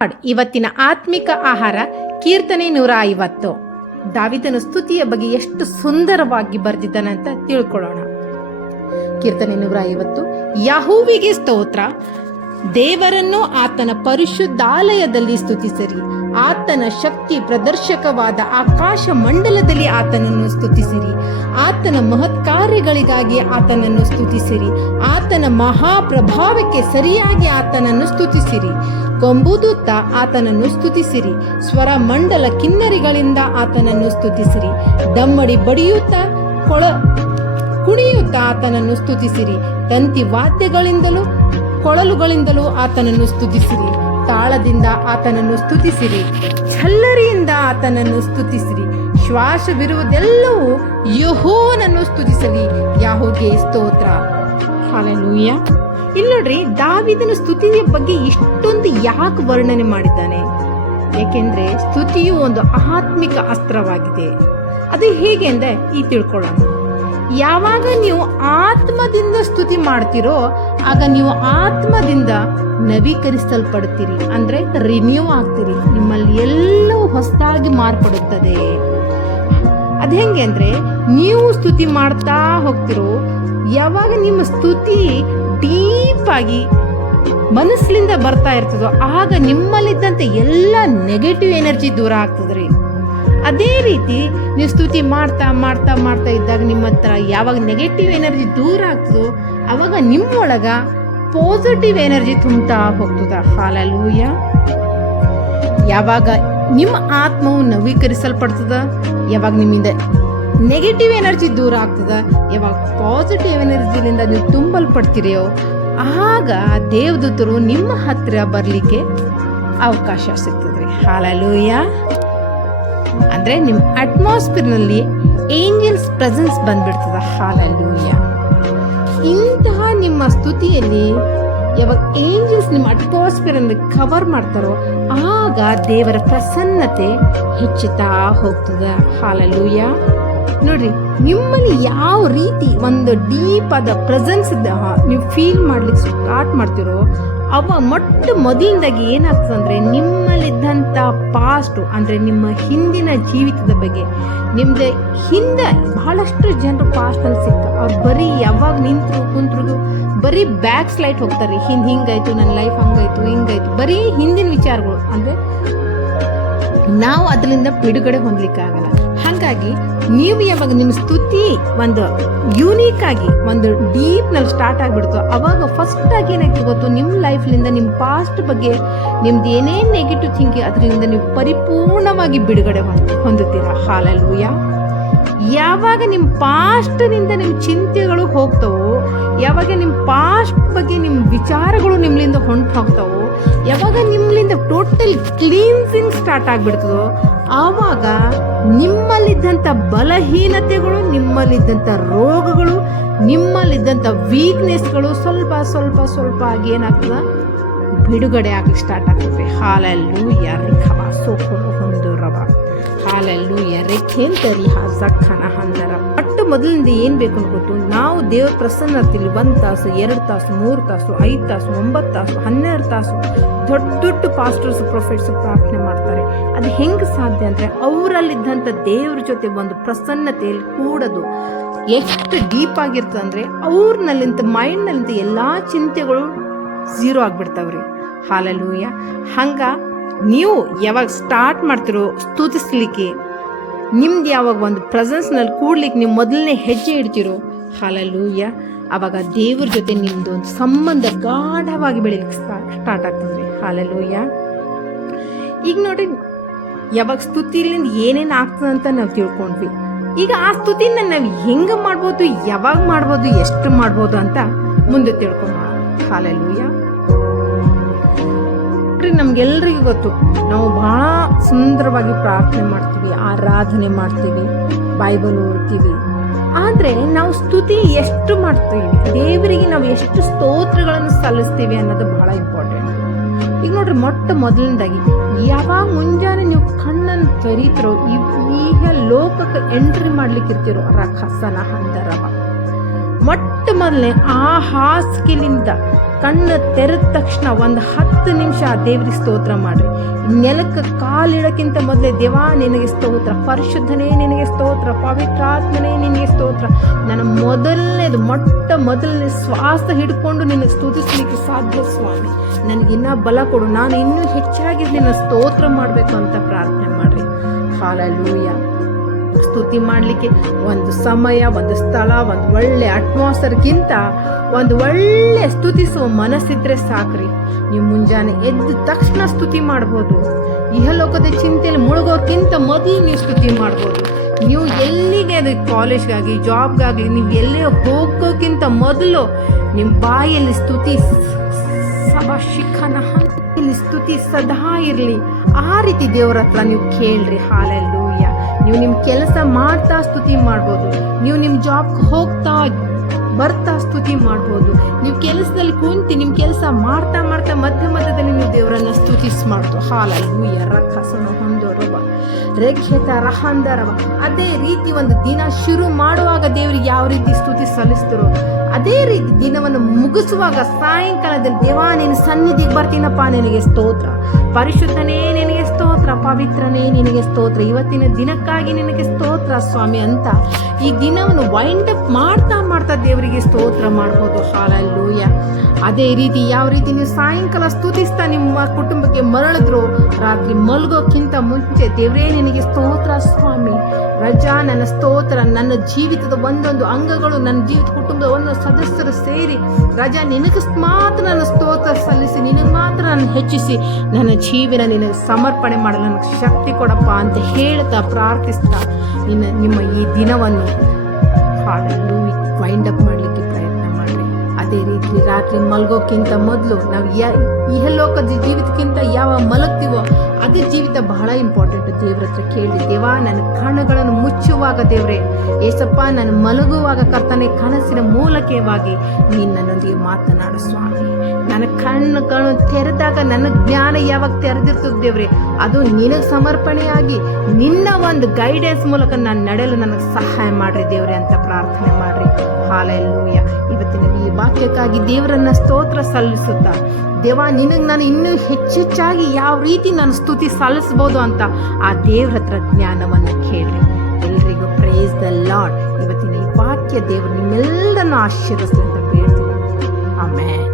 ಇವತ್ತಿನ ಆತ್ಮಿಕ ಆಹಾರ ಕೀರ್ತನೆ 150. ದಾವಿದನ ಸ್ತುತಿಯ ಬಗ್ಗೆ ಎಷ್ಟು ಸುಂದರವಾಗಿ ಬರೆದಿದ್ದಾನೆ ಅಂತ ತಿಳ್ಕೊಳ್ಳೋಣ. ಕೀರ್ತನೆ 150. ಯೆಹೋವನಿಗೆ ಸ್ತೋತ್ರ. ದೇವರನ್ನು ಆತನ ಪರಿಶುದ್ಧಾಲಯದಲ್ಲಿ ಸ್ತುತಿಸಿರಿ. ಆತನ ಶಕ್ತಿ ಪ್ರದರ್ಶಕವಾದ ಆಕಾಶ ಮಂಡಲದಲ್ಲಿ ಆತನನ್ನು ಸ್ತುತಿಸಿರಿ. ಆತನ ಮಹತ್ ಕಾರ್ಯಗಳಿಗಾಗಿ ಆತನನ್ನು ಸ್ತುತಿಸಿರಿ. ಆತನ ಮಹಾಪ್ರಭಾವಕ್ಕೆ ಸರಿಯಾಗಿ ಆತನನ್ನು ಸ್ತುತಿಸಿರಿ. ಕೊಂಬುದುತ್ತಾ ಆತನನ್ನು ಸ್ತುತಿಸಿರಿ. ಸ್ವರ ಮಂಡಲ ಕಿನ್ನರಿಗಳಿಂದ ಆತನನ್ನು ಸ್ತುತಿಸಿರಿ. ದಮ್ಮಡಿ ಬಡಿಯುತ್ತಾ ಕುಣಿಯುತ್ತಾ ಆತನನ್ನು ಸ್ತುತಿಸಿರಿ. ತಂತಿ ವಾದ್ಯಗಳಿಂದಲೂ ಕೊಳಲುಗಳಿಂದಲೂ ಆತನನ್ನು ಸ್ತುತಿಸಿರಿ. ತಾಳದಿಂದ ಆತನನ್ನು ಸ್ತುತಿಸಿರಿ. ಛಲ್ಲರಿಯಿಂದ ಆತನನ್ನು ಸ್ತುತಿಸಿರಿ. ಶ್ವಾಸವಿರುವುದೆಲ್ಲವೂ ಯೆಹೋವನನ್ನು ಸ್ತುತಿಸಲಿ. ಯೆಹೋವನಿಗೆ ಸ್ತೋತ್ರ. ಹಲ್ಲೆಲೂಯಾ. ಇಲ್ಲಿ ನೋಡ್ರಿ, ದಾವಿದನ ಸ್ತುತಿಯ ಬಗ್ಗೆ ಇಷ್ಟೊಂದು ಯಾಕೆ ವರ್ಣನೆ ಮಾಡಿದ್ದಾನೆ? ಏಕೆಂದ್ರೆ ಸ್ತುತಿಯು ಒಂದು ಆತ್ಮಿಕ ಅಸ್ತ್ರವಾಗಿದೆ. ಅದು ಹೇಗೆ ಅಂದ್ರೆ ತಿಳ್ಕೊಳ್ಳೋಣ. ಯಾವಾಗ ನೀವು ಆತ್ಮದಿಂದ ಸ್ತುತಿ ಮಾಡ್ತೀರೋ ಆಗ ನೀವು ಆತ್ಮದಿಂದ ನವೀಕರಿಸಲ್ಪಡ್ತೀರಿ, ಅಂದ್ರೆ ರಿನ್ಯೂ ಆಗ್ತೀರಿ. ನಿಮ್ಮಲ್ಲಿ ಎಲ್ಲವೂ ಹೊಸದಾಗಿ ಮಾರ್ಪಡುತ್ತದೆ. ಅದ್ ಹೆಂಗೆ ಅಂದ್ರೆ, ನೀವು ಸ್ತುತಿ ಮಾಡ್ತಾ ಹೋಗ್ತಿರೋ, ಯಾವಾಗ ನಿಮ್ಮ ಸ್ತುತಿ ಡೀಪ್ ಆಗಿ ಮನಸ್ಸಿನಿಂದ ಬರ್ತಾ ಇರ್ತದೋ ಆಗ ನಿಮ್ಮಲ್ಲಿದ್ದಂತೆ ಎಲ್ಲ ನೆಗೆಟಿವ್ ಎನರ್ಜಿ ದೂರ ಆಗ್ತದ್ರಿ. ಅದೇ ರೀತಿ ನೀವು ಸ್ತುತಿ ಮಾಡ್ತಾ ಮಾಡ್ತಾ ಮಾಡ್ತಾ ಇದ್ದಾಗ ನಿಮ್ಮ ಹತ್ರ ಯಾವಾಗ ನೆಗೆಟಿವ್ ಎನರ್ಜಿ ದೂರ ಆಗ್ತದೋ ಅವಾಗ ನಿಮ್ಮೊಳಗ ಪಾಸಿಟಿವ್ ಎನರ್ಜಿ ತುಂಬ್ತಾ ಹೋಗ್ತದ. ಹಲ್ಲೆಲೂಯಾ. ಯಾವಾಗ ನಿಮ್ಮ ಆತ್ಮವು ನವೀಕರಿಸಲ್ಪಡ್ತದ, ಯಾವಾಗ ನಿಮ್ಮಿಂದ ನೆಗೆಟಿವ್ ಎನರ್ಜಿ ದೂರ ಆಗ್ತದ, ಯಾವಾಗ ಪಾಸಿಟಿವ್ ಎನರ್ಜಿಲಿಂದ ನೀವು ತುಂಬಲ್ಪಡ್ತೀರಿಯೋ ಆಗ ದೇವದೂತರು ನಿಮ್ಮ ಹತ್ರ ಬರ್ಲಿಕ್ಕೆ ಅವಕಾಶ ಸಿಗ್ತದ್ರಿ. ಹಲ್ಲೆಲೂಯಾ. ಅಂದ್ರೆ ನಿಮ್ಮ ಅಟ್ಮಾಸ್ಫಿಯರ್ನಲ್ಲಿ ಏಂಜಲ್ಸ್ ಪ್ರೆಸೆನ್ಸ್ ಬಂದ್ಬಿಡ್ತದ. ಹಲ್ಲೆಲೂಯಾ. ಇಂತಹ ನಿಮ್ಮ ಸ್ತುತಿಯಲ್ಲಿ ಯಾವಾಗ ಏಂಜಲ್ಸ್ ನಿಮ್ಮ ಅಟ್ಮಾಸ್ಫಿಯರ್ ಅನ್ನು ಕವರ್ ಮಾಡ್ತಾರೋ ಆಗ ದೇವರ ಪ್ರಸನ್ನತೆ ಹೆಚ್ಚುತ್ತಾ ಹೋಗ್ತದ. ಹಲ್ಲೆಲೂಯಾ. ನೋಡ್ರಿ, ನಿಮ್ಮಲ್ಲಿ ಯಾವ ರೀತಿ ಒಂದು ಡೀಪ್ ಆದ ಪ್ರೆಸೆನ್ಸ್ ನೀವು ಫೀಲ್ ಮಾಡ್ಲಿಕ್ಕೆ ಸ್ಟಾರ್ಟ್ ಮಾಡ್ತಿರೋ ಅವ ಮೊದಲಿಂದಾಗಿ ಏನಾಗ್ತದೆ ಅಂದ್ರೆ ನಿಮ್ಮಲ್ಲಿದ್ದಂಥ ಪಾಸ್ಟ್ ಅಂದ್ರೆ ನಿಮ್ಮ ಹಿಂದಿನ ಜೀವಿತದ ಬಗ್ಗೆ, ನಿಮ್ದು ಹಿಂದೆ ಬಹಳಷ್ಟು ಜನರು ಪಾಸ್ಟ್ ಅಲ್ಲಿ ಸಿಕ್ಕ ಅವ್ರು ಬರೀ ಯಾವಾಗ ನಿಂತರು ಕುಂತ್ರು ಬರೀ ಬ್ಯಾಕ್ ಸ್ಲೈಡ್ ಹೋಗ್ತಾರೆ. ಹಿಂಗಾಯ್ತು, ನನ್ನ ಲೈಫ್ ಹಂಗಾಯ್ತು, ಹಿಂಗಾಯ್ತು, ಬರೀ ಹಿಂದಿನ ವಿಚಾರಗಳು. ಅಂದ್ರೆ ನಾವು ಅದರಿಂದ ಬಿಡುಗಡೆ ಹೊಂದಲಿಕ್ಕಾಗಲ್ಲ. ಹಾಗಾಗಿ ನೀವು ಯಾವಾಗ ನಿಮ್ಮ ಸ್ತುತಿ ಒಂದು ಯೂನಿಕ್ ಆಗಿ ಒಂದು ಡೀಪ್ ನಲ್ಲಿ ಸ್ಟಾರ್ಟ್ ಆಗಿಬಿಡ್ತೋ ಅವಾಗ ಫಸ್ಟ್ ಆಗಿ ಏನಾಗ್ತದೆ ಗೊತ್ತು, ನಿಮ್ಮ ಲೈಫ್ಲಿಂದ ನಿಮ್ಮ ಪಾಸ್ಟ್ ಬಗ್ಗೆ ನಿಮ್ದು ಏನೇನು ನೆಗೆಟಿವ್ ಥಿಂಕಿಂಗ್ ಅದರಿಂದ ನೀವು ಪರಿಪೂರ್ಣವಾಗಿ ಬಿಡುಗಡೆ ಹೊಂದುತ್ತೀರಾ. ಹಲ್ಲೆಲೂಯಾ. ಯಾವಾಗ ನಿಮ್ಮ ಪಾಸ್ಟ್ನಿಂದ ನಿಮ್ಮ ಚಿಂತೆಗಳು ಹೋಗ್ತಾವೋ, ಯಾವಾಗ ನಿಮ್ಮ ಪಾಸ್ಟ್ ಬಗ್ಗೆ ನಿಮ್ಮ ವಿಚಾರಗಳು ನಿಮ್ಮಿಂದ ಹೊಂಟು ಹೋಗ್ತಾವೋ, ಯಾವಾಗ ನಿಮ್ಮಿಂದ ಟೋಟಲ್ ಕ್ಲೀನ್ಸಿಂಗ್ ಸ್ಟಾರ್ಟ್ ಆಗಿಬಿಡ್ತದೋ ಆವಾಗ ನಿಮ್ಮಲ್ಲಿದ್ದಂಥ ಬಲಹೀನತೆಗಳು, ನಿಮ್ಮಲ್ಲಿದ್ದಂಥ ರೋಗಗಳು, ನಿಮ್ಮಲ್ಲಿದ್ದಂಥ ವೀಕ್ನೆಸ್ಗಳು ಸ್ವಲ್ಪ ಸ್ವಲ್ಪ ಸ್ವಲ್ಪ ಆಗಿ ಏನಾಗ್ತದ ಬಿಡುಗಡೆ ಆಗ್ಲಿಕ್ಕೆ ಸ್ಟಾರ್ಟ್ ಆಗ್ತದೆ. ಹಲ್ಲೆಲೂಯಾ. ರಿಖಬ ಸೋಕೋರು ಹೊಂದರಬ. ಹಲ್ಲೆಲೂಯಾ. ರೆಖೇಂತರಿ ಹಜಖನ ಹಂದರ. ಮೊದಲಿಂದ ಏನ್ ಬೇಕು ಅಂತ ಗೊತ್ತು, ನಾವು ದೇವ್ರ ಪ್ರಸನ್ನತೆಯಲ್ಲಿ 1 ತಾಸು 2 ತಾಸು 3 ತಾಸು 5 ತಾಸು 9 ತಾಸು 12 ತಾಸು ದೊಡ್ಡ ದೊಡ್ಡ ಪಾಸ್ಟರ್ಸ್ ಪ್ರೊಫೆಟ್ಸ್ ಪ್ರಾರ್ಥನೆ ಮಾಡ್ತಾರೆ. ಅದು ಹೆಂಗೆ ಸಾಧ್ಯ ಅಂದ್ರೆ ಅವರಲ್ಲಿದ್ದಂಥ ದೇವ್ರ ಜೊತೆ ಒಂದು ಪ್ರಸನ್ನತೆಯಲ್ಲಿ ಕೂಡೋದು ಎಷ್ಟು ಡೀಪ್ ಆಗಿರ್ತದೆ ಅಂದ್ರೆ ಅವ್ರನಲ್ಲಿಂತ ಮೈಂಡ್ನಲ್ಲಿಂತ ಎಲ್ಲಾ ಚಿಂತೆಗಳು ಝೀರೋ ಆಗ್ಬಿಡ್ತಾವ್ರಿ. ಹಲ್ಲೆಲೂಯಾ. ಹಂಗ ನೀವು ಯಾವಾಗ ಸ್ಟಾರ್ಟ್ ಮಾಡ್ತಿರೋ ಸ್ತುತಿಸ್ಲಿಕ್ಕೆ, ನಿಮ್ದು ಯಾವಾಗ ಒಂದು ಪ್ರೆಸೆನ್ಸ್ನಲ್ಲಿ ಕೂಡ್ಲಿಕ್ಕೆ ನೀವು ಮೊದಲನೇ ಹೆಜ್ಜೆ ಇಡ್ತಿರೋ, ಹಲ್ಲೆಲೂಯಾ, ಆವಾಗ ದೇವ್ರ ಜೊತೆ ನಿಮ್ದು ಒಂದು ಸಂಬಂಧ ಗಾಢವಾಗಿ ಬೆಳೀಲಿಕ್ಕೆ ಸ್ಟಾರ್ಟ್ ಆಗ್ತದ್ರಿ. ಹಲ್ಲೆಲೂಯಾ. ಈಗ ನೋಡ್ರಿ, ಯಾವಾಗ ಸ್ತುತಿಲಿಂದ ಏನೇನು ಆಗ್ತದೆ ಅಂತ ನಾವು ತಿಳ್ಕೊಂಡ್ವಿ. ಈಗ ಆ ಸ್ತುತಿನ ನಾವು ಹೆಂಗೆ ಮಾಡ್ಬೋದು, ಯಾವಾಗ ಮಾಡ್ಬೋದು, ಎಷ್ಟು ಮಾಡ್ಬೋದು ಅಂತ ಮುಂದೆ ತಿಳ್ಕೊಂಡ. ಹಲ್ಲೆಲೂಯಾ. ನಮ್ಗೆಲ್ರಿಗೂ ಗೊತ್ತು, ನಾವು ಬಹಳ ಸುಂದರವಾಗಿ ಪ್ರಾರ್ಥನೆ ಮಾಡ್ತೀವಿ, ಆರಾಧನೆ ಮಾಡ್ತೀವಿ, ಬೈಬಲ್ ಓದ್ತೀವಿ. ಆದ್ರೆ ನಾವು ಸ್ತುತಿ ಎಷ್ಟು ಮಾಡ್ತೀವಿ, ದೇವರಿಗೆ ನಾವು ಎಷ್ಟು ಸ್ತೋತ್ರಗಳನ್ನು ಸಲ್ಲಿಸ್ತೀವಿ ಅನ್ನೋದು ಬಹಳ ಇಂಪಾರ್ಟೆಂಟ್. ಈಗ ನೋಡ್ರಿ, ಮೊದಲಿಂದಾಗಿ ಯಾವಾಗ ಮುಂಜಾನೆ ನೀವು ಕಣ್ಣನ್ನು ತೆರೀತಿರೋ, ಈಗ ಲೋಕಕ್ಕೆ ಎಂಟ್ರಿ ಮಾಡ್ಲಿಕ್ಕೆ ಇರ್ತಿರೋ ರಖಸನ ಹಂದರವ, ಮೊಟ್ಟ ಮೊದಲನೇ ಆ ಹಾಸಿಗೆಲಿಂದ ಕಣ್ಣು ತೆರೆದ ತಕ್ಷಣ ಒಂದು 10 ನಿಮಿಷ ಆ ದೇವ್ರಿಗೆ ಸ್ತೋತ್ರ ಮಾಡ್ರಿ. ನೆಲಕ್ಕೆ ಕಾಲಿಡಕ್ಕಿಂತ ಮೊದಲೇ ದೇವಾ ನಿನಗೆ ಸ್ತೋತ್ರ, ಪರಿಶುದ್ಧನೇ ನಿನಗೆ ಸ್ತೋತ್ರ, ಪವಿತ್ರಾತ್ಮನೇ ನಿನಗೆ ಸ್ತೋತ್ರ. ನನ್ನ ಮೊಟ್ಟ ಮೊದಲನೇ ಶ್ವಾಸ ಹಿಡ್ಕೊಂಡು ನಿನಗೆ ಸ್ತುತಿಸ್ಲಿಕ್ಕೆ ಸಾಧ್ಯ ಸ್ವಾಮಿ. ನನಗಿನ್ನ ಬಲ ಕೊಡು, ನಾನು ಇನ್ನೂ ಹೆಚ್ಚಾಗಿ ನಿನ್ನ ಸ್ತೋತ್ರ ಮಾಡಬೇಕು ಅಂತ ಪ್ರಾರ್ಥನೆ ಮಾಡ್ರಿ. ಹಾಲೆಲೂಯಾ. ಸ್ತುತಿ ಮಾಡಲಿಕ್ಕೆ ಒಂದು ಸಮಯ, ಒಂದು ಸ್ಥಳ, ಒಂದು ಒಳ್ಳೆ ಅಟ್ಮಾಸ್ಫಿಯರ್ಗಿಂತ ಒಂದು ಒಳ್ಳೆ ಸ್ತುತಿಸುವ ಮನಸ್ಸಿದ್ರೆ ಸಾಕ್ರಿ. ನೀವು ಮುಂಜಾನೆ ಎದ್ದ ತಕ್ಷಣ ಸ್ತುತಿ ಮಾಡ್ಬೋದು. ಇಹಲೋಕದ ಚಿಂತೆಯಲ್ಲಿ ಮುಳುಗೋಕ್ಕಿಂತ ಮೊದಲು ನೀವು ಸ್ತುತಿ ಮಾಡ್ಬೋದು. ನೀವು ಎಲ್ಲಿಗೆ ಅದು ಕಾಲೇಜ್ಗಾಗಿ ಜಾಬ್ಗಾಗಲಿ ನೀವು ಎಲ್ಲೇ ಹೋಗೋಕ್ಕಿಂತ ಮೊದಲು ನಿಮ್ಮ ಬಾಯಲ್ಲಿ ಸ್ತುತಿ ಸ್ತುತಿ ಸದಾ ಇರಲಿ. ಆ ರೀತಿ ದೇವರ ಹತ್ರ ನೀವು ಕೇಳ್ರಿ. ಹಾಲೆಲೂಯ. ನೀವು ನಿಮ್ಮ ಕೆಲಸ ಮಾಡ್ತಾ ಸ್ತುತಿ ಮಾಡ್ಬೋದು. ನೀವು ನಿಮ್ಮ ಜಾಬ್ಗೆ ಹೋಗ್ತಾ ಬರ್ತಾ ಸ್ತುತಿ ಮಾಡ್ಬೋದು. ನೀವು ಕೆಲಸದಲ್ಲಿ ಕುಂತು ನಿಮ್ಮ ಕೆಲಸ ಮಾಡ್ತಾ ಮಧ್ಯದಲ್ಲಿ ನೀವು ದೇವರನ್ನ ಸ್ತುತಿಸ್ ಮಾಡ್ತು. ಹಾಲೆಲೂಯ. ರಕ್ಕಸನ ಹೊಂದೋರವ ರೇಖೇತ ರಹಂದರವ. ಅದೇ ರೀತಿ ಒಂದು ದಿನ ಶುರು ಮಾಡುವಾಗ ದೇವರಿಗೆ ಯಾವ ರೀತಿ ಸ್ತುತಿ ಸಲ್ಲಿಸ್ತಾರೋ ಅದೇ ರೀತಿ ದಿನವನ್ನು ಮುಗಿಸುವಾಗ ಸಾಯಂಕಾಲದಲ್ಲಿ ದೇವಾ ನಿನ್ನ ಸನ್ನಿಧಿಗೆ ಬರ್ತೀನಪ್ಪ, ನಿನಗೆ ಸ್ತೋತ್ರ, ಪರಿಶುದ್ಧನೇ ನಿನಗೆ ಸ್ತೋತ್ರ, ಪವಿತ್ರನೇ ನಿನಗೆ ಸ್ತೋತ್ರ, ಇವತ್ತಿನ ದಿನಕ್ಕಾಗಿ ನಿನಗೆ ಸ್ತೋತ್ರ ಸ್ವಾಮಿ ಅಂತ ಈ ದಿನವನ್ನು ವೈಂಡ್ ಅಪ್ ಮಾಡ್ತಾ ದೇವರಿಗೆ ಸ್ತೋತ್ರ ಮಾಡ್ಬೋದು. ಹಾಲೆಲೂಯ. ಅದೇ ರೀತಿ ಯಾವ ರೀತಿ ನೀವು ಸಾಯಂಕಾಲ ಸ್ತುತಿಸ್ತಾ ನಿಮ್ಮ ಕುಟುಂಬಕ್ಕೆ ಮರಳಿದ್ರು, ರಾತ್ರಿ ಮಲಗೋಕ್ಕಿಂತ ಮುಂಚೆ ದೇವರೇ ನಿನಗೆ ಸ್ತೋತ್ರ ಸ್ವಾಮಿ, ರಜಾ ನನ್ನ ಸ್ತೋತ್ರ, ನನ್ನ ಜೀವಿತದ ಒಂದೊಂದು ಅಂಗಗಳು, ನನ್ನ ಜೀವಿತ ಕುಟುಂಬದ ಒಂದೊಂದು ಸದಸ್ಯರು ಸೇರಿ ರಜಾ ನಿನಗೆ ಮಾತ್ರ ನನ್ನ ಸ್ತೋತ್ರ ಸಲ್ಲಿಸಿ, ನಿನಗೆ ಮಾತ್ರ ನನ್ನ ಹೆಚ್ಚಿಸಿ, ನನ್ನ ಜೀವನ ನಿನಗೆ ಸಮರ್ಪಣೆ ಮಾಡಲು ನನಗೆ ಶಕ್ತಿ ಕೊಡಪ್ಪ ಅಂತ ಹೇಳ್ತಾ ಪ್ರಾರ್ಥಿಸ್ತಾ ನಿಮ್ಮ ಈ ದಿನವನ್ನು ವೈಂಡ್ ಅಪ್ ಮಾಡಲಿಕ್ಕೆ ಪ್ರಯತ್ನ ಮಾಡಿರಿ. ಅದೇ ರೀತಿ ರಾತ್ರಿ ಮಲಗೋಕ್ಕಿಂತ ಮೊದಲು ನಾವು ಇಹಲೋಕದ ಜೀವಿತಕ್ಕಿಂತ ಯಾವ ಮಲಗ್ತೀವೋ ಅದೇ ಜೀವಿತ ಬಹಳ ಇಂಪಾರ್ಟೆಂಟ್. ದೇವ್ರ ಹತ್ರ ಕೇಳಿ, ದೇವಾ ನನ್ನ ಕಣ್ಣುಗಳನ್ನು ಮುಚ್ಚುವಾಗ ದೇವ್ರೆ ಏಸಪ್ಪ, ನಾನು ಮಲಗುವಾಗ ಕರ್ತನೆ ಕನಸಿನ ಮೂಲಕವಾಗಿ ನೀನು ನನ್ನೊಂದಿಗೆ ಮಾತನಾಡು ಸ್ವಾಮಿ. ನನ್ನ ಕಣ್ಣುಗಳು ತೆರೆದಾಗ ನನ್ನ ಜ್ಞಾನ ಯಾವಾಗ ತೆರೆದಿರ್ತದೆ ದೇವ್ರೆ, ಅದು ನಿನಗೆ ಸಮರ್ಪಣೆಯಾಗಿ ನಿನ್ನ ಒಂದು ಗೈಡೆನ್ಸ್ ಮೂಲಕ ನಾನು ನಡೆಯಲು ನನಗೆ ಸಹಾಯ ಮಾಡ್ರಿ ದೇವ್ರೆ ಅಂತ ಪ್ರಾರ್ಥನೆ ಮಾಡ್ರಿ. ಹಾಲೆಲೂಯ. ಇವತ್ತಿನ ಈ ವಾಕ್ಯಕ್ಕಾಗಿ ದೇವರನ್ನ ಸ್ತೋತ್ರ ಸಲ್ಲಿಸುತ್ತಾ, ದೇವ ನಿನಗೆ ನಾನು ಇನ್ನೂ ಹೆಚ್ಚೆಚ್ಚಾಗಿ ಯಾವ ರೀತಿ ನಾನು ಸ್ತುತಿ ಸಲ್ಲಿಸ್ಬೋದು ಅಂತ ಆ ದೇವ್ರ ಹತ್ರ ಜ್ಞಾನವನ್ನು ಕೇಳ್ರಿ. ಎಲ್ರಿಗೂ ಪ್ರೈಸ್ ದ ಲಾರ್ಡ್. ಇವತ್ತಿನ ಈ ವಾಕ್ಯ ದೇವರು ನಿಮ್ಮೆಲ್ಲರನ್ನು ಆಶೀರ್ವದಿಸಲಿ ಅಂತ ಬೇಡ್ತೀನಿ. ಆಮೆನ್.